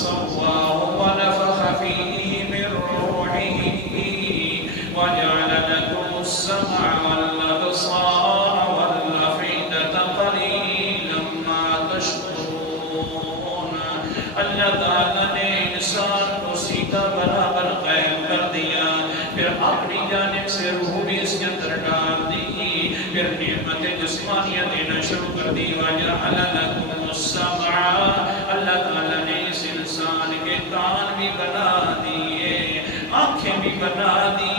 فسواه ونفخ فيه من روحه وجعل لكم السمع والأبصار والأفئدة قليلا ما تشكرون. اللہ تعالیٰ نے انسان کو سیدھا برابر قائم کر دیا، پھر اپنی جانب سے روح بھی اس کے اندر ڈال دی، پھر نعمت جسمانیہ دینا شروع کر دی. وَجَعَلَ لَكُمُ السَّمْعَ، اللہ تعالیٰ نے اس انسان کے کان بھی بنا دیے، آنکھیں بھی بنا دی،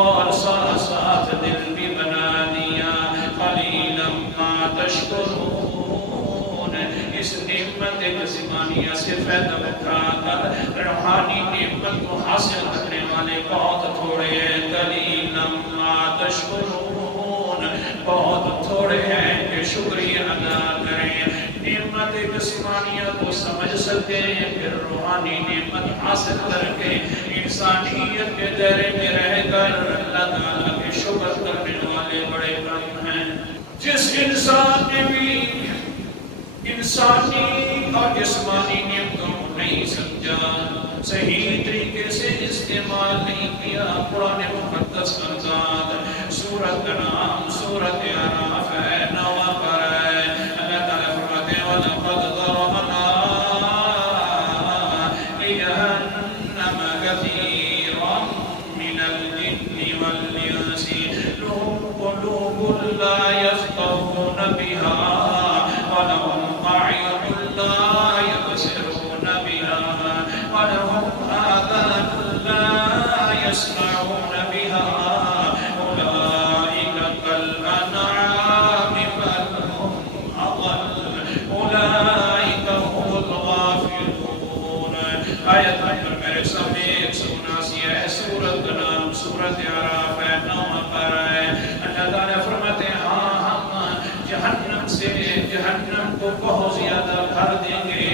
اور ساتھ ساتھ دل بھی بنا دیا. قَلِيلًا مَا تَشْكُرُونَ. اس نعمت جسمانیہ سے فائدہ اٹھا کر روحانی نعمت کو حاصل کرنے والے بہت تھوڑے ہیں. قَلِيلًا مَا تَشْكُرُونَ. بہت تھوڑے ہیں کہ شکریہ ادا کریں، نعمت جسمانیہ کو سمجھ سکتے ہیں، پھر روحانی نعمت حاصل کر کے انسانیت کے دائرے میں رہ کر اللہ تعالیٰ کے شکر کرنے والے بڑے کم ہیں. جس انسان نے بھی انسانی اور جسمانی نعمتوں کو نہیں سمجھا، صحیح طریقے سے استعمال نہیں کیا، قرآن مقدس کا ذات سورت کا نام سورت اعراف ہے، 9 پر ہے. اللہ تعالیٰ فرماتے ہیں وَلَقَدْ ذَرَأْنَا لِجَهَنَّمَ كَثِيرًا مِنَ الْجِنِّ وَالْإِنسِ لَهُمْ قُلُوبٌ لَا يَفْقَهُونَ بِهَا وَلَهُمْ أَعْيُنٌ لَا يَبْصِرُونَ بِهَا وَلَهُمْ آذَانٌ لَا يَسْمَعُونَ بِهَا أُولَئِكَ كَالْأَنْعَامِ بَلْ هُمْ أَضَلُّ أُولَئِكَ هُمُ الْغَافِلُونَ. آیت نمبر میرے سامنے 179 ہے، سورت کا نام سورت اعراف ہے، 9 پر ہے. اللہ تعالیٰ فرماتے ہیں ہاں ہم جہنم سے جہنم کو بہت زیادہ بھر دیں گے،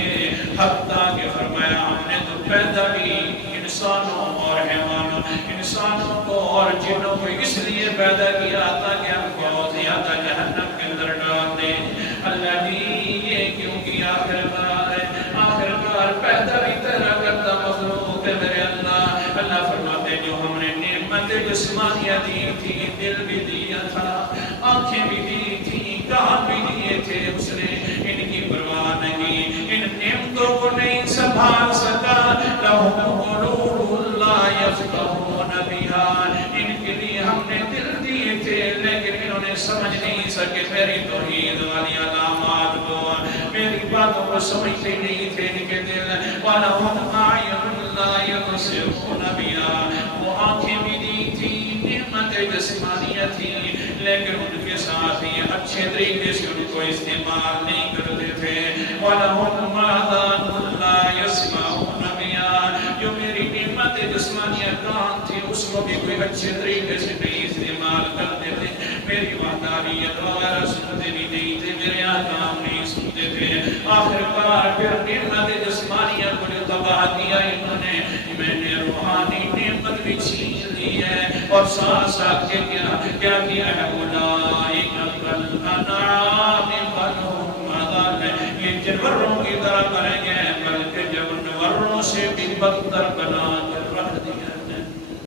حتیٰ کہ فرمایا ہم نے تو پیدا بھی انسانوں اور حیوانوں، انسانوں کو اور جنوں کو اس لیے پیدا کیا تاکہ ہم بہت زیادہ جہنم کے اندر ڈال دیں. اللہ جی یہ کیوں کیا؟ آخر کار پیدا بھی تیرا کرتا مخلوق ہے میرے اللہ. اللہ فرماتے جو ہم نے نعمت جسمانیہ دی تھی، دل بھی دیا تھا، آنکھیں بھی دی تھی، کان بھی دیے تھے، اس نے ان کی پرواہ نہیں، ان نعمتوں کو نہیں سنبھال سکا. لَهُمْ قُلُوبٌ لَا يَفْقَهُونَ بِهَا. ان کے لیے ہم نے دل دیے تھے لیکن انہوں نے سمجھ نہیں سکے میری توحید والی علامات کو، میری باتوں کو سمجھتے نہیں تھے ان کے دل. وَلَهُمْ أَعْيُنٌ لَا يَبْصِرُونَ بِهَا. وہ آنکھیں بھی دی تھی، نعمت جسمانیہ تھی، لیکن ان کے ساتھ یہ اچھے طریقے سے ان کو استعمال نہیں کرتے تھے. وَلَهُمْ آذَانٌ لَا يَسْمَعُونَ بِهَا. جو میری نعمت جسمانیہ کان تھی اس کو بھی کوئی اچھے طریقے سے نہیں استعمال کرتے تھے، میری وحدانیت وغیرہ سنتے بھی نہیں تھے، میرے احکام نہیں سنتے تھے. آخر کار پھر نعمت جسمانیہ کو جو تباہ کیا انہوں نے، میں نے روحانی نعمت بھی چھین لی ہے، اور ساتھ ساتھ کیا کیا ہے؟ اولئک کالانعام بل ہم اضل. یہ جانوروں کی طرح کریں گے بلکہ جانوروں سے بھی بدتر بنا